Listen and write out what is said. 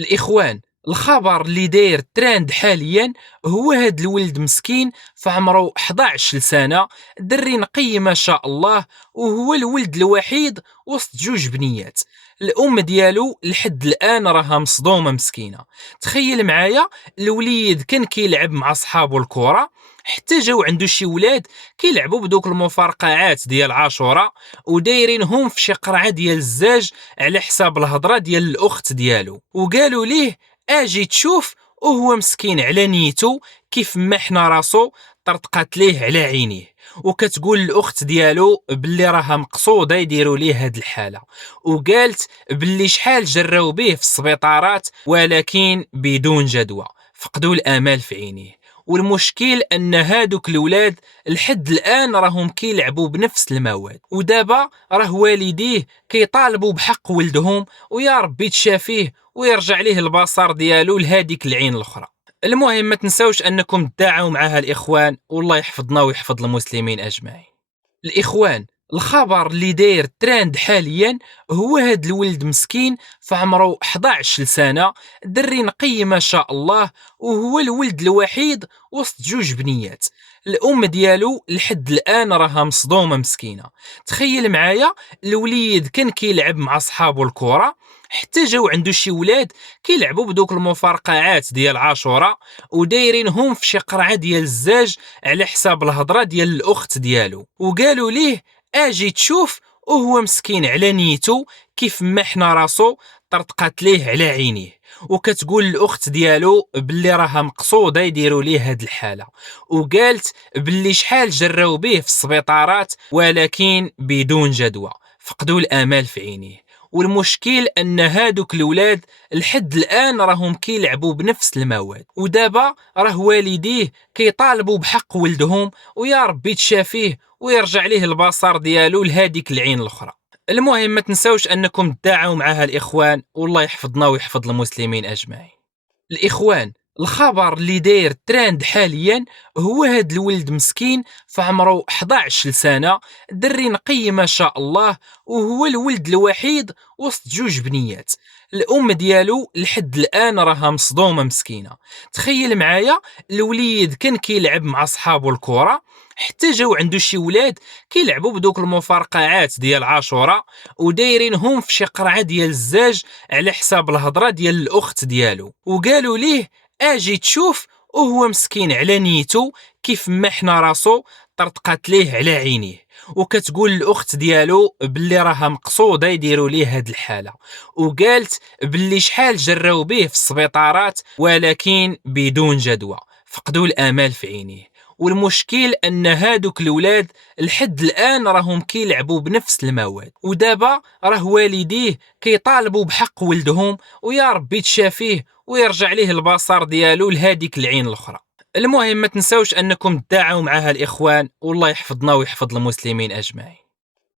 الإخوان، الخبر اللي داير ترند حاليا هو هاد الولد مسكين في عمره 11 سنة، دري نقي ما شاء الله، وهو الولد الوحيد وسط جوج بنيات. الأم ديالو لحد الآن راها مصدومة مسكينة. تخيل معايا، الوليد كان كيلعب مع صحابو الكرة، حتى جاو عنده شي ولاد كيلعبوا بدوك المفرقعات ديال عاشوراء ودايرينهم في شي قرعه ديال الزاج على حساب الهضره ديال الاخت ديالو، وقالوا ليه اجي تشوف. وهو مسكين على نيتو كيف ما حنا راسو طرطقات ليه على عينيه، وكتقول الاخت ديالو باللي راها مقصوده يديروا ليه هاد الحاله، وقالت باللي شحال جراو به في السبيطارات ولكن بدون جدوى، فقدوا الامال في عينيه. والمشكل ان هادوك الولاد لحد الان راهم كيلعبوا بنفس المواد، ودابا راه والديه كيطالبوا بحق ولدهم، ويا ربي تشافيه ويرجع ليه البصر ديالو لهاديك العين الاخرى. المهم ما تنساوش انكم تداعوا معها الاخوان، والله يحفظنا ويحفظ المسلمين اجمعين. الإخوان، الخبر اللي داير ترند حاليا هو هاد الولد مسكين في عمره 11 سنة، دري نقي ما شاء الله، وهو الولد الوحيد وسط جوج بنيات. الأم ديالو لحد الآن راها مصدومة مسكينة. تخيل معايا، الوليد كان كيلعب مع صحابو الكرة، حتى جاو عنده شي ولاد كيلعبوا بدوك المفرقعات ديال عاشوراء ودايرينهم في شي قرعه ديال الزاج على حساب الهضره ديال الاخت ديالو، وقالوا ليه اجي تشوف. وهو مسكين على نيتو كيف ما حنا راسو طرطقات ليه على عينيه، وكتقول الاخت ديالو باللي راها مقصوده يديروا ليه هاد الحاله، وقالت باللي شحال جراو به في السبيطارات ولكن بدون جدوى، فقدوا الامال في عينيه. والمشكل ان هادوك الولاد لحد الان راهم كيلعبوا بنفس المواد، ودابا راه والديه كيطالبوا بحق ولدهم، ويا ربي تشافيه ويرجع ليه البصر ديالو لهاديك العين الاخرى. المهم ما تنساوش انكم تداعوا معها الاخوان، والله يحفظنا ويحفظ المسلمين اجمعين. الإخوان، الخبر اللي داير ترند حاليا هو هاد الولد مسكين في عمره 11 سنة، دري نقي ما شاء الله، وهو الولد الوحيد وسط جوج بنيات. الأم ديالو لحد الآن راها مصدومة مسكينة. تخيل معايا، الوليد كان كيلعب مع صحابو الكرة، حتى جاو عنده شي ولاد كيلعبوا بدوك المفرقعات ديال عاشوراء ودايرينهم في شي قرعه ديال الزاج على حساب الهضره ديال الاخت ديالو، وقالوا ليه اجي تشوف. وهو مسكين على نيتو كيف ما حنا راسو طرطقات ليه على عينيه، وكتقول الاخت ديالو باللي راها مقصوده يديروا ليه هاد الحاله، وقالت باللي شحال جراو به في السبيطارات ولكن بدون جدوى، فقدوا الامال في عينيه. والمشكل ان هادوك الولاد لحد الان راهم كيلعبوا بنفس المواد، ودابا راه والديه كيطالبوا بحق ولدهم، ويا ربي تشافيه ويرجع ليه البصر ديالو لهاديك العين الاخرى. المهم ما تنساوش انكم تداعوا معها الاخوان، والله يحفظنا ويحفظ المسلمين اجمعين.